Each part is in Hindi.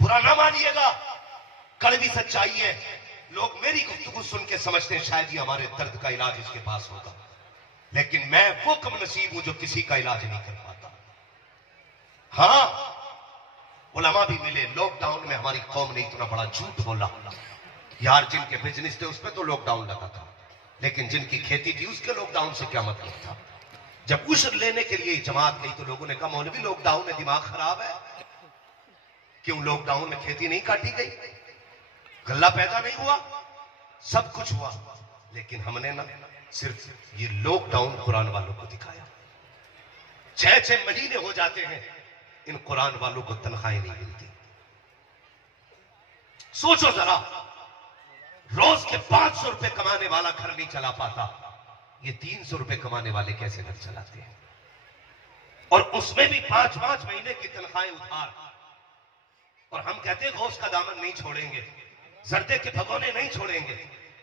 बुरा ना मानिएगा, कड़वी सच्चाई है। लोग मेरी गुफ्तगू सुन के समझते हैं शायद ये हमारे दर्द का इलाज इसके पास होगा, लेकिन मैं वो कम नसीब हूं जो किसी का इलाज नहीं कर पाता। हाँ, उलमा भी मिले। लॉकडाउन में हमारी कौम ने इतना बड़ा झूठ बोला यार, जिनके बिजनेस थे उस पर तो लॉकडाउन लगा था, लेकिन जिनकी खेती थी उसके लॉकडाउन से क्या मतलब था। जब उश्र लेने के लिए जमात गई तो लोगों ने कहा मौलवी लॉकडाउन में दिमाग खराब है, क्यों लॉकडाउन में खेती नहीं काटी गई, गल्ला पैदा नहीं हुआ, सब कुछ हुआ, लेकिन हमने ना सिर्फ ये लॉकडाउन कुरान वालों को दिखाया। 6-6 महीने हो जाते हैं इन कुरान वालों को तनख्वाहें नहीं मिलती। सोचो जरा, रोज के 500 रुपए कमाने वाला घर नहीं चला पाता, ये 300 रुपए कमाने वाले कैसे घर चलाते हैं? और उसमें भी 5-5 महीने की तनख्वाहें उधार। और हम कहते हैं गौस का दामन नहीं छोड़ेंगे, जर्दे के भगोने नहीं छोड़ेंगे,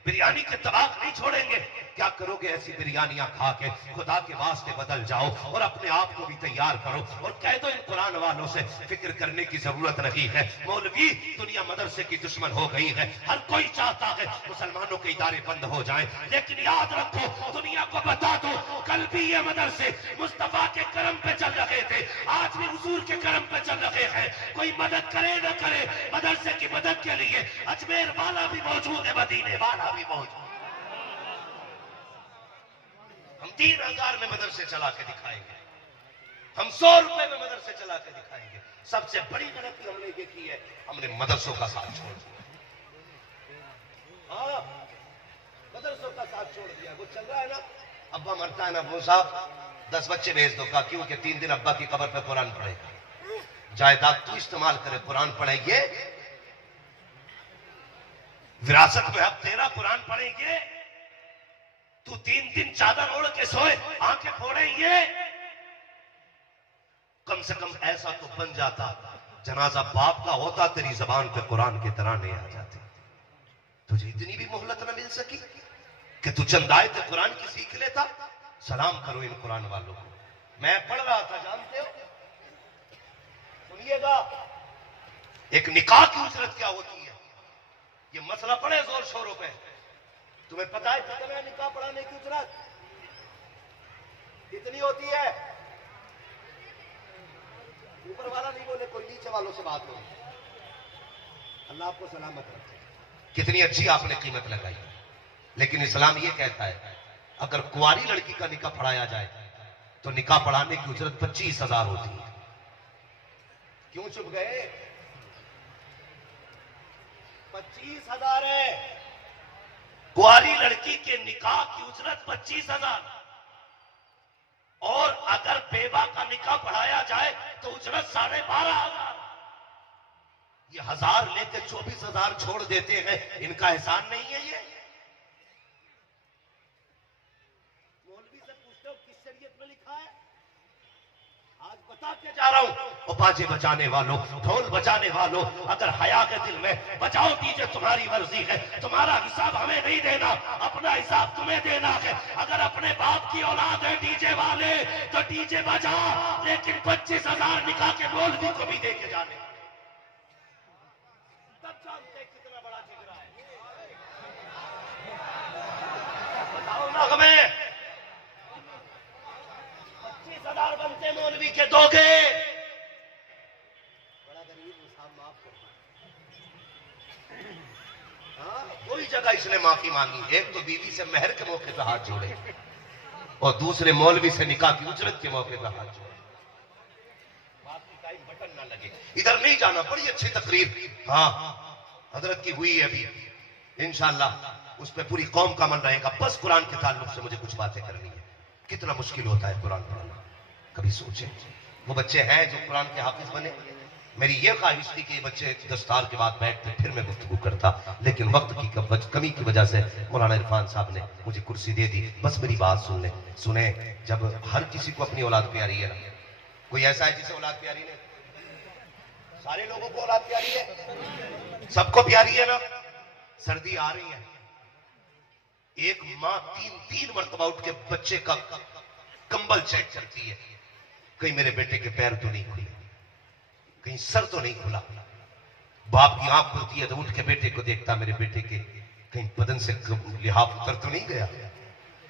बिरयानी के तबाक नहीं छोड़ेंगे। क्या करोगे ऐसी बिरयानियां खा के? खुदा के वास्ते बदल जाओ और अपने आप को भी तैयार करो और कह दो इन कुरान वालों से फिक्र करने की जरूरत नहीं है। मौलवी, दुनिया मदरसे की दुश्मन हो गई है, हर कोई चाहता है मुसलमानों के इदारे बंद हो जाएं, लेकिन याद रखो, दुनिया को बता दो, कल भी ये मदरसे मुस्तफा के करम पे चल रहे थे, आज भी हुजूर के करम पे चल रहे हैं। कोई मदद करे न करे, मदरसे की मदद के लिए अजमेर वाला भी मौजूद है, मदीने वाला भी मौजूद। हम 3000 में मदरसे चला के दिखाएंगे, हम 100 रुपए में मदरसे चला के दिखाएंगे। सबसे बड़ी गलती हमने ये की है, हमने मदरसों का साथ छोड़ दिया। हाँ, मदरसों का साथ छोड़ दिया। वो चल रहा है ना, अब्बा मरता है ना, वो साहब 10 बच्चे भेज दो का, क्योंकि 3 दिन अब्बा की कब्र पे कुरान पढ़ेगा। जायदाद तू इस्तेमाल करे, कुरान पढ़ेंगे, विरासत में अब तेरा कुरान पढ़ेंगे। तू 3 दिन चादर ओढ़ के सोए, आंखें फोड़ेंगे। कम से कम ऐसा तो बन जाता, जनाजा बाप का होता, तेरी जबान पे कुरान के तराने आ जाते। तुझे इतनी भी मोहलत न मिल सकी कि तू चंद आयत कुरान की सीख लेता। सलाम करो इन कुरान वालों को। मैं पढ़ रहा था, जानते हो, सुनिएगा, एक निकाह की उजरत क्या होती है, ये मसला पड़े जोर शोरों पे। तुम्हें पता है कितना निकाह पढ़ाने की उजरत कितनी होती है? ऊपर वाला नहीं बोले, कोई नीचे वालों से बात हो। अल्लाह आपको सलामत रखे। कितनी अच्छी आपने कीमत लगाई, लेकिन इस्लाम ये कहता है अगर कुंवारी लड़की का निकाह पढ़ाया जाए तो निकाह पढ़ाने की उजरत 25,000 होती है। क्यों चुप गए? 25,000 है कुंवारी लड़की के निकाह की उजरत 25,000। और अगर बेवा का निकाह पढ़ाया जाए तो उजरत 12,500। ये 1000 लेकर 24,000 छोड़ देते हैं, इनका एहसान नहीं है ये? मौलवी से पूछते हो किस शरीयत में लिखा है? आज बता के जा रहा हूं, ओ बाजे बजाने वालों, ढोल बजाने वालों, अगर हया के दिल में बजाओ डीजे, तुम्हारी मर्जी है, तुम्हारा हिसाब हमें नहीं देना, अपना हिसाब तुम्हें देना है। अगर अपने बाप की औलाद है डीजे वाले तो डीजे बजा, लेकिन 25,000 निकाह के मौलवी को भी दे के जाने, तब जानते कितना बड़ा जिगरा है। बताओ ना हमें, 25,000 बनते मौलवी के दोगे? बड़ा गरीब साहब, माफ करो। हाँ, कोई जगह इसने माफी मांगी, एक तो बीवी से मेहर के मौके पर हाथ जोड़े और दूसरे मौलवी से निकाह की उजरत के मौके पर हाथ जोड़े। बात की टाइम बटन ना लगे, इधर नहीं जाना। बड़ी अच्छी तकरीर हाँ हजरत की हुई है अभी, इंशाअल्लाह उस पर पूरी कौम का मन रहेगा। बस कुरान के ताल्लुक से मुझे कुछ बातें करनी है। कितना मुश्किल होता है कुरान पढ़ना, कभी सोचे। वो बच्चे हैं जो कुरान के हाफिज बने, मेरी ये ख्वाहिश थी कि ये बच्चे दस्तार के बाद बैठते, फिर मैं गुफ्तगू करता, लेकिन वक्त की कमी की वजह से मौलाना इरफान साहब ने मुझे कुर्सी दे दी। बस मेरी बात सुन ले, सुने। जब हर किसी को अपनी औलाद प्यारी है ना, कोई ऐसा है जिसे औलाद प्यारी नहीं? सारे लोगों को औलाद प्यारी है, सबको प्यारी है ना। सर्दी आ रही है, एक माँ 3-3 मरतबा उठ के बच्चे का कंबल चेक करती है, कहीं मेरे बेटे के पैर तो नहीं खुले, कहीं सर तो नहीं खुला, बाप की आंख खुलती है तो उठ के बेटे को देखता, मेरे बेटे के कहीं बदन से लिहाफ उतर तो नहीं गया।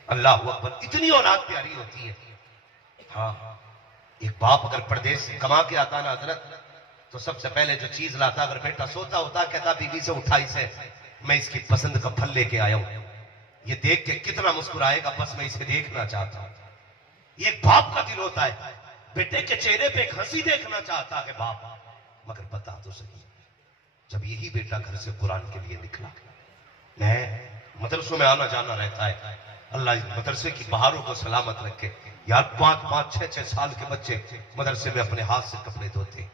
अल्लाह अकबर, इतनी औलाद प्यारी होती है। हाँ, एक बाप अगर परदेश से कमा के आता ना हजरत, तो सबसे पहले जो चीज लाता, अगर बेटा सोता होता कहता बीवी से उठा इसे, मैं इसकी पसंद का फल लेके आया हूं, ये देख के कितना मुस्कुराएगा, बस मैं इसे देखना चाहता हूं। ये एक बाप का दिल होता है, बेटे के चेहरे पे एक हंसी देखना चाहता है बाप। मगर बता तो सही, जब यही बेटा घर से कुरान के लिए निकला, मैं मदरसों में आना जाना रहता है, अल्लाह इस मदरसे की बहारों को सलामत रखे। यार 5-5, 6-6 साल के बच्चे मदरसे में अपने हाथ से कपड़े धोते,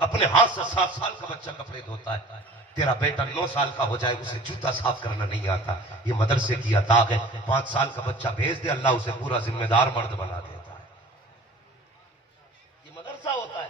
अपने हाथ से 7 साल का बच्चा कपड़े धोता है। तेरा बेटा 9 साल का हो जाए, उसे जूता साफ करना नहीं आता, ये मदरसे की अता है। 5 साल का बच्चा भेज दे, अल्लाह उसे पूरा जिम्मेदार मर्द बना देता है। ये मदरसा होता है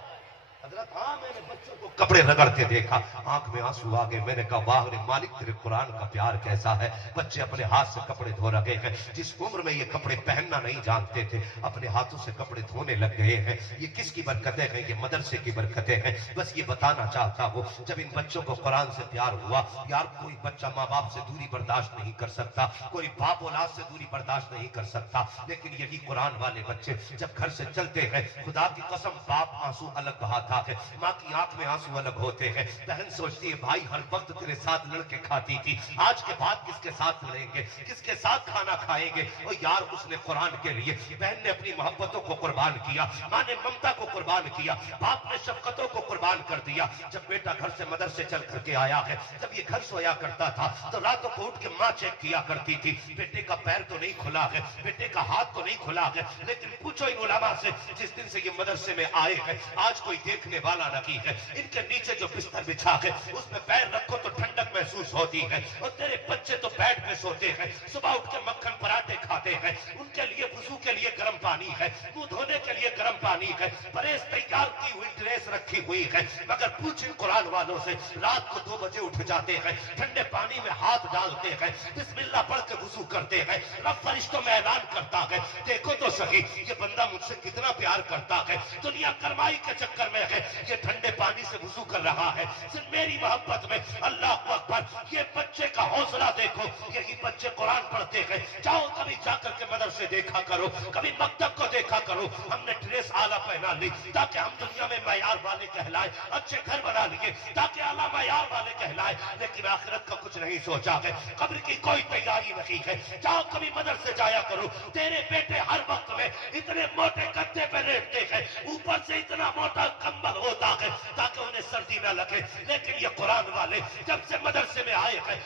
हजरत। हाँ, मैंने बच्चों को कपड़े रगड़ते देखा, आंख में आंसू आ गए। मैंने कहा वाह रे मालिक, तेरे कुरान का प्यार कैसा है। बच्चे अपने हाथ से कपड़े धो रहे हैं, जिस उम्र में ये कपड़े पहनना नहीं जानते थे, अपने हाथों से कपड़े धोने लग गए हैं। ये किसकी बरकतें हैं? ये मदरसे की बरकतें हैं। बस ये बताना चाहता हूँ, जब इन बच्चों को कुरान से प्यार हुआ, यार कोई बच्चा माँ बाप से दूरी बर्दाश्त नहीं कर सकता, कोई बाप औलाद से दूरी बर्दाश्त नहीं कर सकता, लेकिन यही कुरान वाले बच्चे जब घर से चलते हैं, खुदा की कसम बाप आंसू अलग बहाता है, माँ की आंख में आंसू अलग होते हैं। बहन सोचती है भाई हर वक्त तेरे साथ लड़के खाती थी, आज के बाद किसके साथ लड़ेंगे, किसके साथ खाना खाएंगे। और यार उसने कुरान के लिए, बहन ने अपनी मोहब्बतों को कुर्बान किया, माँ ने ममता को कुर्बान किया, बाप ने शफकतों को कुर्बान कर दिया। जब बेटा घर से मदरसे चल करके आया है, जब ये घर सोया करता था तो रातों को उठ के माँ चेक किया करती थी, बेटे का पैर तो नहीं खुला है, बेटे का हाथ तो नहीं खुला है। लेकिन पूछो इन उलमा से, जिस दिन से ये मदरसे में आए हैं, आज कोई देखने वाला नहीं है। इनके नीचे जो बिस्तर बिछा है उसमें पैर रखो तो ठंडक महसूस होती है। और तेरे बच्चे तो बेड पे सोते हैं, सुबह उठ के मक्खन पराठे खाते हैं, उनके लिए वुजू के लिए गर्म पानी है, मुंह धोने के लिए गर्म पानी है, परहेज तैयार की हुई ड्रेस रखी हुई है। मगर पूछ इन कुरान वालों से, रात को 2 बजे उठ जाते हैं, ठंडे पानी में हाथ डालते हैं, बिस्मिल्लाह पढ़ के वुजू करते हैं, रब फरिश्तों में ऐलान करता है देखो तो सही ये बंदा मुझसे कितना प्यार करता है। दुनिया करमाई के चक्कर में है, ये ठंडे पानी से वुजू कर रहा है सिर्फ मेरी मोहब्बत में। अल्लाह अकबर, ये बच्चे का हौसला देखो, यही बच्चे कुरान पढ़ते हैं। जाओ कभी जाकर के मदरसे देखा करो, कभी मकतब को देखा करो। हमने ड्रेस आला पहना ली ताकि हम दुनिया में मयार वाले कहलाए, अच्छे घर बना लिए ताकि आला मयार वाले कहलाए, लेकिन आखिरत का कुछ नहीं सोचा है, कब्र की कोई तैयारी नहीं है। जाओ कभी मदरसे जाया करो, तेरे बेटे हर वक्त में इतने मोटे गद्दे पे लेटते हैं, ऊपर से इतना मोटा कंबल होता है ताकि उन्हें सर्दी न लगे। लेकिन ये कुरान वाले जब से मदरसे में आए हैं,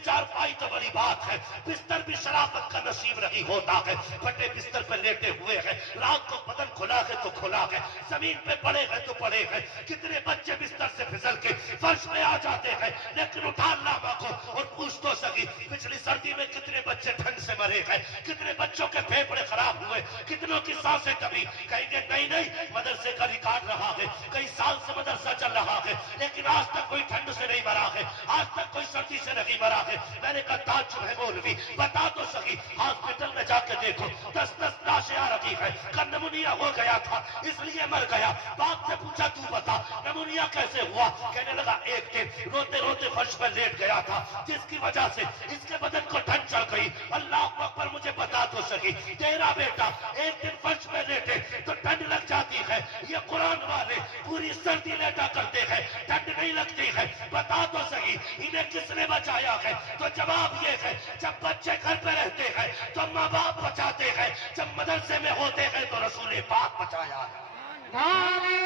चारपाई तो बड़ी बात है, बिस्तर भी शराफत का नसीब नहीं होता है। फटे बिस्तर पर लेटे हुए हैं, रात को बदन खुला है तो खुला है, जमीन पे पड़े हैं तो पड़े हैं। कितने बच्चे बिस्तर से फिसल के फर्श में आ जाते हैं, लेकिन उठा लामा को और पूछ तो सकी पिछली सर्दी में कितने बच्चे ठंड से मरे हैं, कितने बच्चों के फेफड़े खराब हुए, कितनों की सांसें दबी। कहेंगे नहीं नहीं मदरसे का रिकॉर्ड रहा है, कई साल से मदरसा चल रहा है, लेकिन आज तक कोई ठंड से नहीं मरा है, आज तक कोई सर्दी से नहीं मरा है। मैंने कहा ताज्जुब है मौलवी, बता तो सही, हॉस्पिटल में जाके देखो 10-10 लाशें आ रही है, का नमूनिया हो गया था इसलिए मर गया। बाप से पूछा तू बता नमूनिया कैसे हुआ, कहने लगा एक दिन रोते रोते फर्श पर लेट गया था, जिसकी वजह से इसके बदन को ठंड चढ़ गई। अल्लाह अकबर, मुझे बता तो सही, तेरा बेटा एक दिन फर्श में लेटे तो ठंड लग जाती है, ये कुरान वाले पूरी सर्दी लेटा करते हैं, ठंड नहीं लगती है। बता तो सही इन्हें किसने बचाया है? तो जवाब ये है, जब बच्चे घर पे रहते हैं तो माँ बाप बचाते हैं, जब मदरसे में होते हैं तो रसूल पाक बचाया है। नारे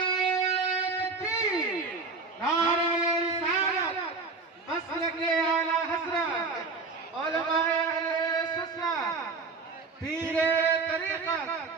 तकबीर, नारे रिसालत, मसलके आला हज़रत, उलमाए अहले सुन्नत, पीरे तरीक़त।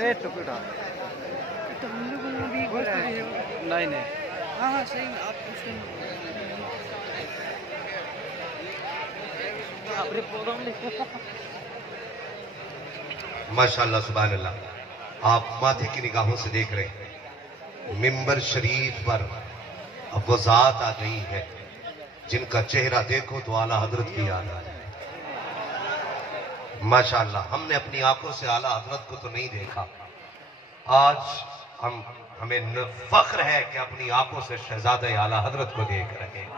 रेट टुकड़ा तो हम लोगों में भी वो कराया। नहीं नहीं हाँ हाँ सही में आप उसके अपने प्रोग्राम लिखा माशाल्लाह सुभान अल्लाह। आप माथे की निगाहों से देख रहे हैं मिंबर शरीफ पर अब वो जात आ गई है जिनका चेहरा देखो तो आला हजरत की याद आ जाए। माशाल्लाह हमने अपनी आंखों से आला हजरत को तो नहीं देखा, आज हमें फख्र है कि अपनी आंखों से शहजादे आला हजरत को देख रहे हैं।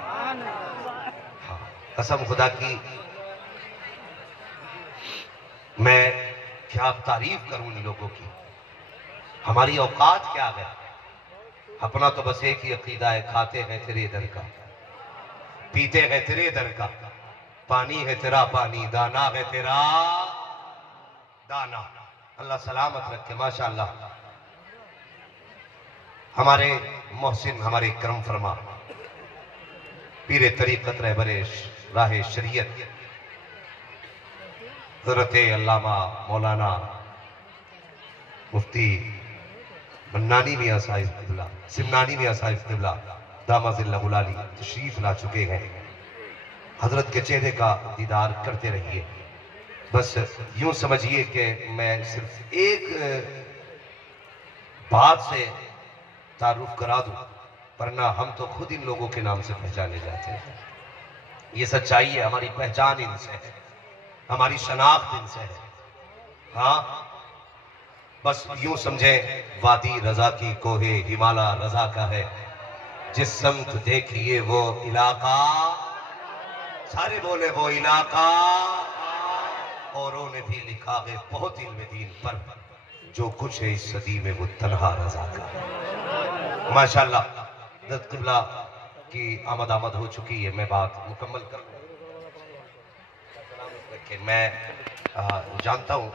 हाँ, कसम खुदा की मैं क्या तारीफ करूं इन लोगों की। हमारी औकात क्या है, अपना तो बस एक ही अकीदा है, खाते हैं तेरे दर का, पीते हैं तेरे दर का, पानी है तेरा पानी, दाना है तेरा दाना। अल्लाह सलामत रखे। माशाअल्लाह हमारे मोहसिन, हमारे करम फरमा पीरे तरीकत रहबरे राह शरीयत हज़रत अल्लामा मौलाना मुफ्ती मन्नानी मियां साहिब क़िबला, सिमनानी मियां साहिब क़िबला दामाज़िल्ला बुलाली तशरीफ ला चुके हैं। हजरत के चेहरे का दीदार करते रहिए। बस यूं समझिए कि मैं सिर्फ एक बात से तारुफ करा दूं, वरना हम तो खुद इन लोगों के नाम से पहचाने जाते हैं। ये सच्चाई है, हमारी पहचान इनसे है, हमारी शनाख्त इनसे है। हाँ, बस यूं समझे वादी रजा की कोहे हिमाला रजा का है, जिस समत देखिए वो इलाका, सारे बोले वो इलाका। औरों ने भी लिखा है बहुत इल्म दीन पर, जो कुछ है इस सदी में वो तन्हा रजा का। माशाल्लाह हज़रत क़िबला की आमद हो चुकी है, मैं बात मुकम्मल कर लूं। मैं जानता हूं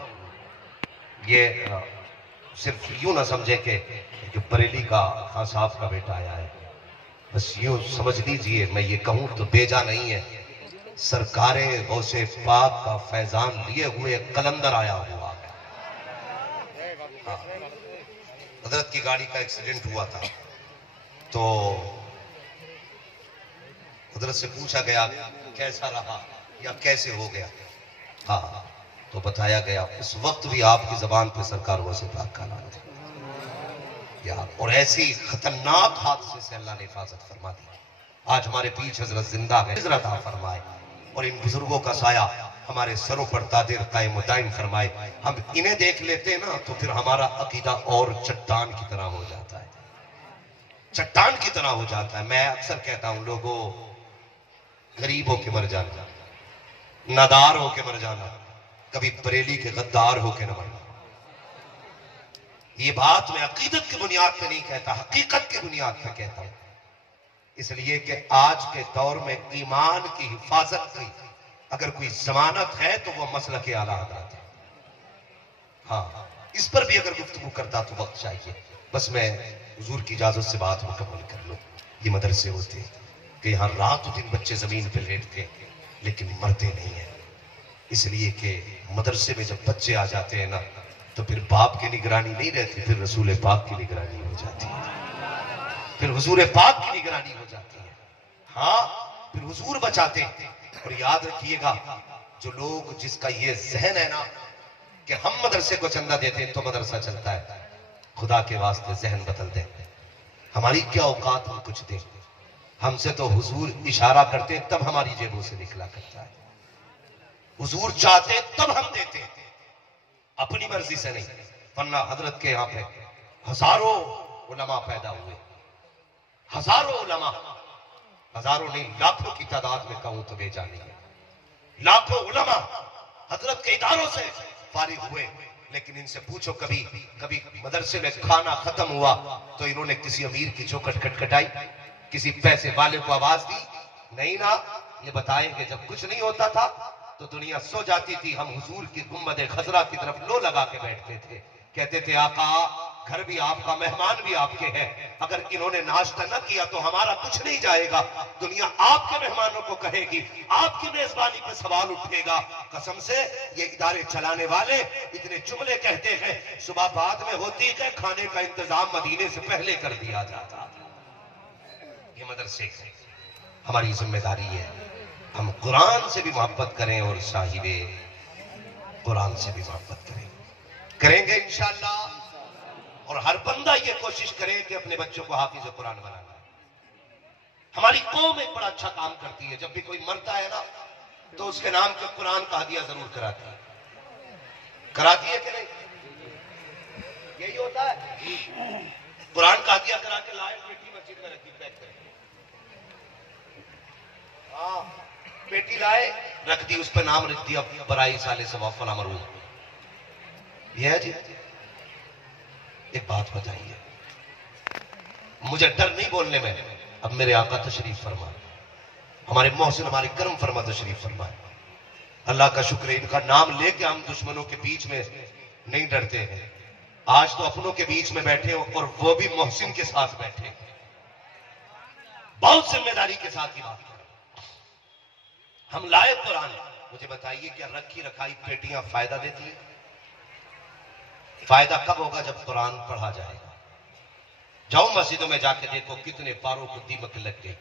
ये सिर्फ यूं ना समझे कि जो बरेली का खान साहब का बेटा आया है, बस यूं समझ लीजिए, मैं ये कहूं तो बेजा नहीं है, सरकारे गौसे पाक का फैजान लिए हुए कलंदर आया हुआ है। हाँ, हजरत की गाड़ी का एक्सीडेंट हुआ था तो हजरत से पूछा गया कैसा रहा या कैसे हो गया। हाँ, तो बताया गया उस वक्त भी आपकी जबान पे सरकार गौसे पाक का नाम था यार, और ऐसी खतरनाक हादसे से अल्लाह ने हिफाजत फरमा दी। आज हमारे पीछे हजरत जिंदा है, इज़्ज़त अता फरमाए, और इन बुजुर्गों का साया हमारे सरों पर तादिर कायम दायम फरमाए। हम इन्हें देख लेते हैं ना तो फिर हमारा अकीदा और चट्टान की तरह हो जाता है, चट्टान की तरह हो जाता है। मैं अक्सर कहता हूं लोगों, गरीब होके मर जाना, नादार होके मर जाना, कभी बरेली के गद्दार होके न मरना। ये बात मैं अकीदत की बुनियाद पे नहीं कहता, हकीकत की बुनियाद पे कहता हूं, इसलिए कि आज के दौर में ईमान की हिफाजत की अगर कोई जमानत है तो वह मसलक के आला हज़रत है। हाँ, इस पर भी अगर गुफ्तगू करता तो वक्त चाहिए। बस मैं हुजूर की इजाजत से बात मुकम्मल कर लूं। ये मदरसे होते कि यहाँ रात दिन बच्चे जमीन पे लेटते लेकिन मरते नहीं है, इसलिए कि मदरसे में जब बच्चे आ जाते हैं ना तो फिर बाप की निगरानी नहीं रहती, फिर रसूल पाक की निगरानी हो जाती है, फिर हुजूर पाक की निगरानी हो जाती है। हाँ, फिर हुजूर बचाते हैं। और याद रखिएगा, जो लोग जिसका ये जहन है ना कि हम मदरसे को चंदा देते हैं तो मदरसा चलता है, खुदा के वास्ते जहन बदल दें। हमारी क्या औकात, हम कुछ दें, हमसे तो हुजूर इशारा करते तब हमारी जेबों से निकला करता है, हुजूर चाहते तब हम देते, अपनी मर्जी से नहीं। वरना हजरत के यहाँ पे हजारों उलमा पैदा हुए, हजारों उलमा, हजारों नहीं लाखों की तादाद में कहूं तो बेजा नहीं है, लाखों उलमा हजरत के इदारों से फारिग हुए। लेकिन इनसे पूछो कभी कभी मदरसे में खाना खत्म हुआ तो इन्होंने किसी अमीर की चौखट खटखटाई, किसी पैसे वाले को आवाज दी? नहीं ना। ये बताएंगे जब कुछ नहीं होता था तो दुनिया सो जाती थी, हम हुजूर की गुम्बद खजरा की तरफ लो लगा के बैठते थे, कहते थे आका घर भी आपका, मेहमान भी आपके हैं। अगर इन्होंने नाश्ता न किया तो हमारा कुछ नहीं जाएगा। दुनिया आपके मेहमानों को कहेगी, आपकी मेजबानी पे सवाल उठेगा। कसम से ये इदारे चलाने वाले इतने जुमले कहते हैं, सुबह बाद में होती है, खाने का इंतजाम मदीने से पहले कर दिया जाता। ये मदरसे हमारी जिम्मेदारी है, हम कुरान से भी मोहब्बत करें और साहिबे कुरान से भी मोहब्बत करेंगे इंशाअल्लाह। और हर बंदा ये कोशिश करे कि अपने बच्चों को हाफिज कुरान बनाना। हमारी कौम एक बड़ा अच्छा काम करती है, जब भी कोई मरता है ना तो उसके नाम के कुरान का हदिया जरूर कराती है कि नहीं? यही होता है, कुरान का हदिया करा के लाए, बेटी मस्जिद में रखी, पैक करके, हाँ बेटी लाए, रख दी, उस पर नाम लिख दिया, बराई साले सवाफल अमरू। यह है जी। एक बात बताइए, मुझे डर नहीं बोलने में। अब मेरे आका तशरीफ फरमा, हमारे मोहसिन, हमारे कर्म फरमा तशरीफ फरमा। अल्लाह का शुक्र है, इनका नाम लेके हम दुश्मनों के बीच में नहीं डरते हैं। आज तो अपनों के बीच में बैठे हो, और वो भी मोहसिन के साथ बैठे। बहुत जिम्मेदारी के साथ ही बात करें। हम लाए कुरान, मुझे बताइए क्या रखी रखाई पेटियां फायदा देती है? फायदा कब होगा? जब कुरान पढ़ा जाएगा। जाओ मस्जिदों में जाके देखो, कितने पारों को दीमक लग गई,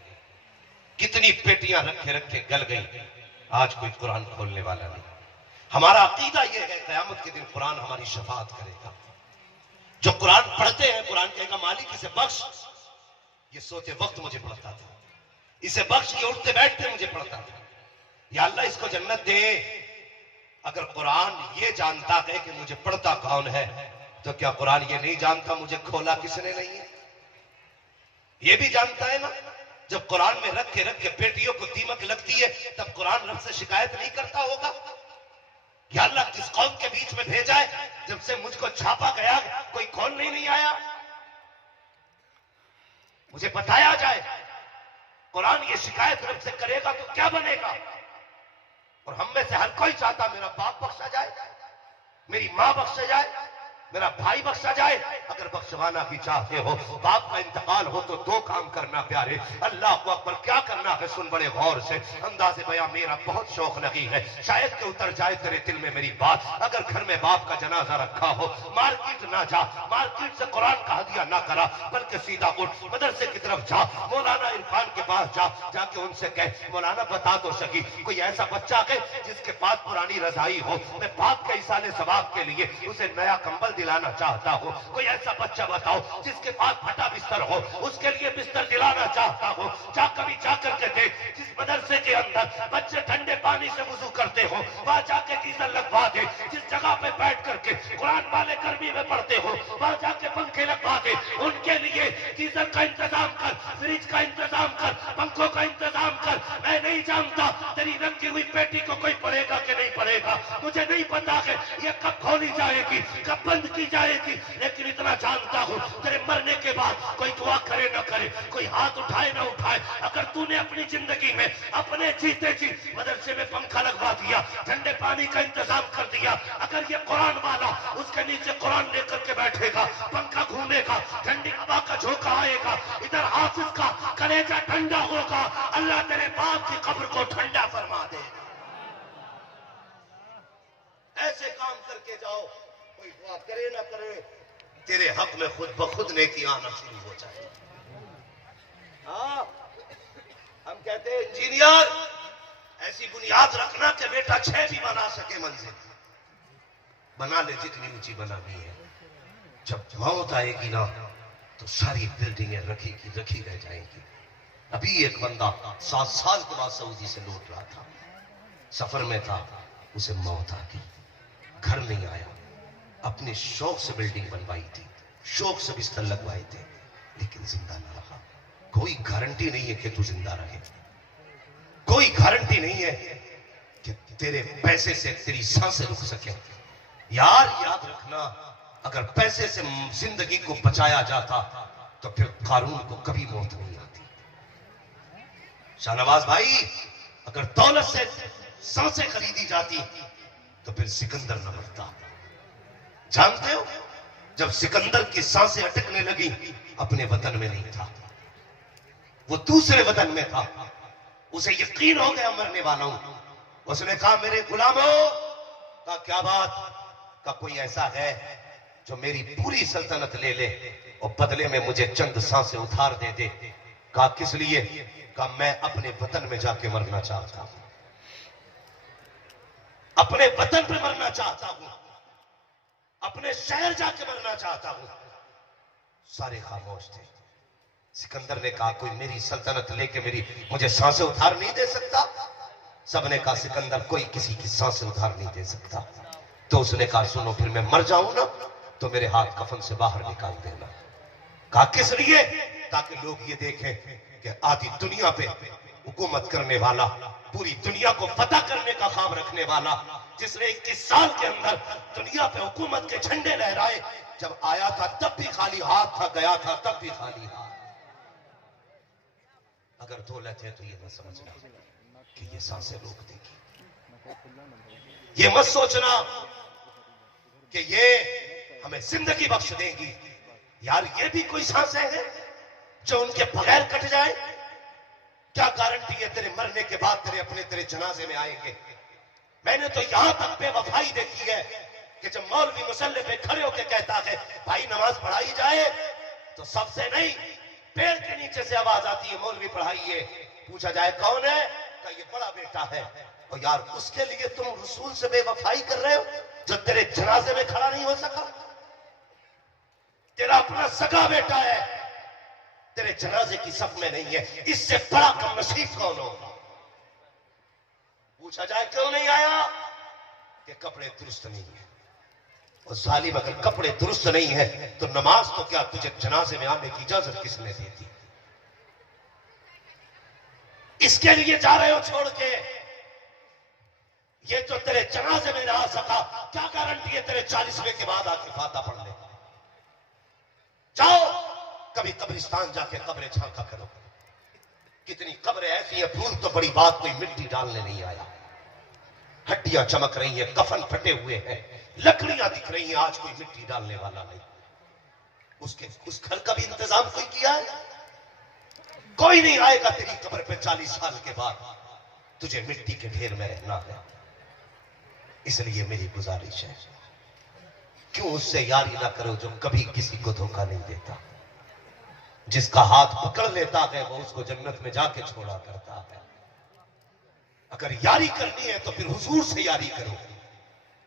कितनी पेटियां रखे रखे गल गई। आज कोई कुरान खोलने वाला नहीं। हमारा अकीदा यह है, क़यामत के दिन कुरान हमारी शफाअत करेगा। जो कुरान पढ़ते हैं, कुरान कहेगा मालिक इसे बख्श, ये सोते वक्त मुझे पढ़ता था, इसे बख्श, ये उठते बैठते मुझे पढ़ता था, या अल्लाह इसको जन्नत दे। अगर कुरान ये जानता है कि मुझे पढ़ता कौन है, तो क्या कुरान ये नहीं जानता मुझे खोला किसने नहीं है? ये भी जानता है ना। जब कुरान में रख के पेटियों को दीमक लगती है, तब कुरान रब से शिकायत नहीं करता होगा, या अल्लाह किस कौम के बीच में भेजा है, जब से मुझको छापा गया कोई कौन नहीं आया, मुझे बताया जाए। कुरान ये शिकायत रब से करेगा तो क्या बनेगा? और हम में से हर कोई चाहता मेरा बाप बख्शा जाए, मेरी मां बख्शा जाए, मेरा भाई बख्शा जाए। अगर बख्शवाना भी चाहते हो, बाप का इंतकाल हो, तो दो काम करना प्यारे, अल्लाह को अकबर। क्या करना है सुन बड़े गौर से, अंदाज़े बयां मेरा बहुत शौक लगी है, शायद के उतर जाए तेरे दिल में मेरी बात। अगर घर में बाप का जनाजा रखा हो, मार्केट ना जा, मार्केट से कुरान का हदिया ना करा, बल्कि सीधा उठ मदरसे की तरफ जा, मौलाना इरफान के पास जा, जाके उनसे कह मौलाना बता दो सकी कोई ऐसा बच्चा है जिसके पास पुरानी रजाई हो, मैं बाप के इसाले सवाब के लिए उसे नया कंबल दिलाना चाहता हूँ। कोई ऐसा बच्चा बताओ जिसके पास फटा बिस्तर हो, उसके लिए बिस्तर दिलाना चाहता हूँ। जा कभी जाकर के देख, जिस मदरसे के अंदर बच्चे ठंडे पानी से वुजू करते हो, वहां जाके गीजर लगवा दे। जिस जगह पे बैठ करके कुरान वाले गर्मी में पढ़ते हो, वहां जाके पंखे लगवा दे। उनके लिए गीजर का इंतजाम कर, फ्रिज का इंतजाम कर, पंखों का इंतजाम कर। मैं नहीं जानता तेरी रखी हुई पेटी को कोई पढ़ेगा कि नहीं पढ़ेगा, मुझे नहीं पता है ये कब खोली जाएगी, कब बंद की जाएगी, लेकिन इतना जानता हूं तेरे मरने के बाद कोई दुआ करे ना करे, कोई हाथ उठाए ना उठाए, अगर तूने अपनी जिंदगी में अपने जीते जी मदरसे में पंखा लगवा दिया, ठंडे पानी का इंतजाम कर दिया, अगर ये कुरान वाला उसके नीचे कुरान लेकर के बैठेगा, पंखा घूमेगा, ठंडी हवा का झोंका आएगा, इधर हाफिज का कलेजा ठंडा होगा, अल्लाह तेरे बाप की कब्र को ठंडा फरमा दे। ऐसे काम करके जाओ, कोई दुआ करे ना करे, तेरे हक में खुद ब खुद नेकी आना शुरू हो जाए। हाँ, हम कहते हैं इंजीनियर ऐसी बुनियाद रखना कि बेटा 6 भी बना सके मंजिल, बना ले जितनी ऊंची बनानी है। जब मौत आएगी ना तो सारी बिल्डिंगें रखी की रखी रह जाएंगी। अभी एक बंदा 7 साल के बाद सऊदी से लौट रहा था, सफर में था, उसे मौत आ गई, घर नहीं आया, अपने शौक से बिल्डिंग बनवाई थी, शौक से बिस्तर लगवाए थे, लेकिन जिंदा ना रहा। कोई गारंटी नहीं है कि तू जिंदा रहे, कोई गारंटी नहीं है कि तेरे पैसे से तेरी सांसें रुक सके। यार याद रखना, अगर पैसे से जिंदगी को बचाया जाता तो फिर कानून को कभी मौत नहीं आती। शाहनवाज भाई, अगर दौलत से सांसें खरीदी जाती तो फिर सिकंदर न मरता। जानते हो जब सिकंदर की सांसें अटकने लगी, अपने वतन में नहीं था, वो दूसरे वतन में था। उसे यकीन हो गया मरने वाला हूं। उसने कहा मेरे गुलामों का क्या बात का कोई ऐसा है जो मेरी पूरी सल्तनत ले ले और बदले में मुझे चंद सांसें उधार दे दे। कहा किस लिए? कहा मैं अपने वतन में जाके मरना चाहता हूं, अपने वतन पे मरना चाहता हूं, अपने शहर जाके मरना चाहता हूं। सारे खामोश थे। सिकंदर ने कहा कोई मेरी सल्तनत लेके मुझे सांसें उधार नहीं दे सकता? सबने कहा सिकंदर कोई किसी की सांसें उधार नहीं दे सकता। तो उसने कहा सुनो, फिर मैं मर जाऊं ना तो मेरे हाथ कफन से बाहर निकाल देना। कहा किस लिए? ताकि लोग ये देखें कि आधी दुनिया पे हुकूमत करने वाला, पूरी दुनिया को फतह करने का ख्वाब रखने वाला, जिसने 21 साल के अंदर दुनिया पे हुकूमत के झंडे लहराए, जब आया था तब भी खाली हाथ था, गया था तब भी खाली हाथ। अगर दौलत है तो ये न समझना कि ये सांसें रोक देगी। ये मत सोचना कि ये हमें जिंदगी बख्श देंगी। यार ये भी कोई सांसें हैं जो उनके बगैर कट जाए? क्या गारंटी है तेरे मरने के बाद तेरे जनाजे में आएंगे? मैंने तो यहां तक बेवफाई देखी है कि जब मौलवी मुसल्ले पे खड़े होकर कहता है भाई नमाज पढ़ाई जाए, तो सबसे नहीं पेड़ के नीचे से आवाज आती है मौलवी पढ़ाइए। पूछा जाए कौन है? का ये बड़ा बेटा है। और यार उसके लिए तुम रसूल से बेवफाई कर रहे हो जो तेरे जनाजे में खड़ा नहीं हो सका। तेरा अपना सगा बेटा है, तेरे जनाजे की सफ में नहीं है। इससे बड़ा कम नसीब कौन होगा? पूछा जाए क्यों नहीं आया? कि कपड़े दुरुस्त नहीं है। और जालिम अगर कपड़े दुरुस्त नहीं है तो नमाज तो क्या, तुझे जनाजे में आने की इजाजत किसने दी थी? इसके लिए जा रहे हो छोड़ के? ये जो तेरे जनाजे में ना आ सका, क्या गारंटी है तेरे 40वें के बाद आके फाता पढ़ ले? जाओ कभी कब्रिस्तान जाके कब्रें झांका करो। कितनी कब्रें ऐसी है, फूल तो बड़ी बात, कोई मिट्टी डालने नहीं आया। हड्डियां चमक रही है, कफन फटे हुए हैं, लकड़ियां दिख रही हैं, आज कोई मिट्टी डालने वाला नहीं। उस घर का भी इंतजाम कोई किया है? कोई नहीं आएगा तेरी कब्र पे 40 साल के बाद, तुझे मिट्टी के ढेर में रहना है। इसलिए मेरी गुजारिश है, क्यों उससे यारी ना करो जो कभी किसी को धोखा नहीं देता। जिसका हाथ पकड़ लेता है वो उसको जन्नत में जाके छोड़ा करता है। अगर यारी करनी है तो फिर हुजूर से यारी करो,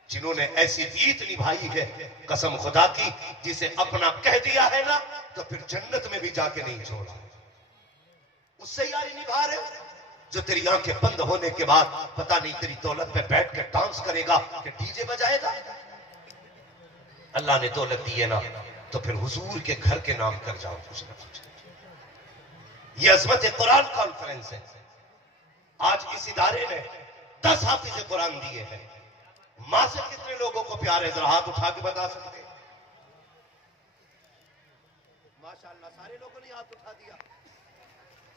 जिन्होंने ऐसी रीत निभाई है कसम खुदा की, जिसे अपना कह दिया है ना तो फिर जन्नत में भी जाके नहीं छोड़ा। उससे यारी निभा रहे हो जो तेरी आंखें बंद होने के बाद पता नहीं तेरी दौलत पे बैठ के डांस करेगा कि डीजे बजाएगा। अल्लाह ने दौलत दी है ना तो फिर हुजूर के घर के नाम कर जाओ कुछ ना कुछ। ये अजमत कुरान कॉन्फ्रेंस है। आज इस इदारे ने 10 हाफिज कुरान दिए हैं। मां से कितने लोगों को प्यार है, जरा हाथ उठा के बता सकते हैं? माशाअल्लाह सारे लोगों ने हाथ उठा दिया।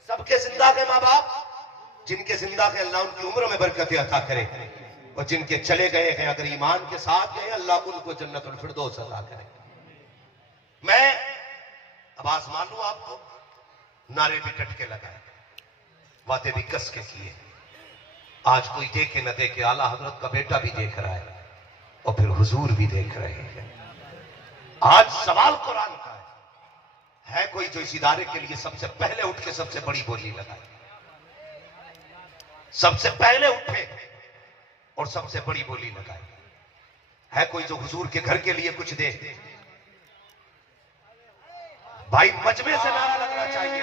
सबके जिंदा के माँ बाप, जिनके जिंदा के अल्लाह उनकी उम्र में बरकत अता करे, और जिनके चले गए हैं अगर ईमान के साथ गए अल्लाह उनको जन्नतुल फिरदौस अता करे। मैं अब आजमा लूं आपको, नारे भी टट के लगाए, वादे भी कस के किए। आज कोई देखे न देखे, आला हजरत का बेटा भी देख रहा है और फिर हुजूर भी देख रहे हैं। आज सवाल कुरान का है कोई जो इस इदारे के लिए सबसे पहले उठ के सबसे बड़ी बोली लगाए, सबसे पहले उठे और सबसे बड़ी बोली लगाए? है कोई जो हुजूर के घर के लिए कुछ दे? भाई मजमे से नारा लगना चाहिए।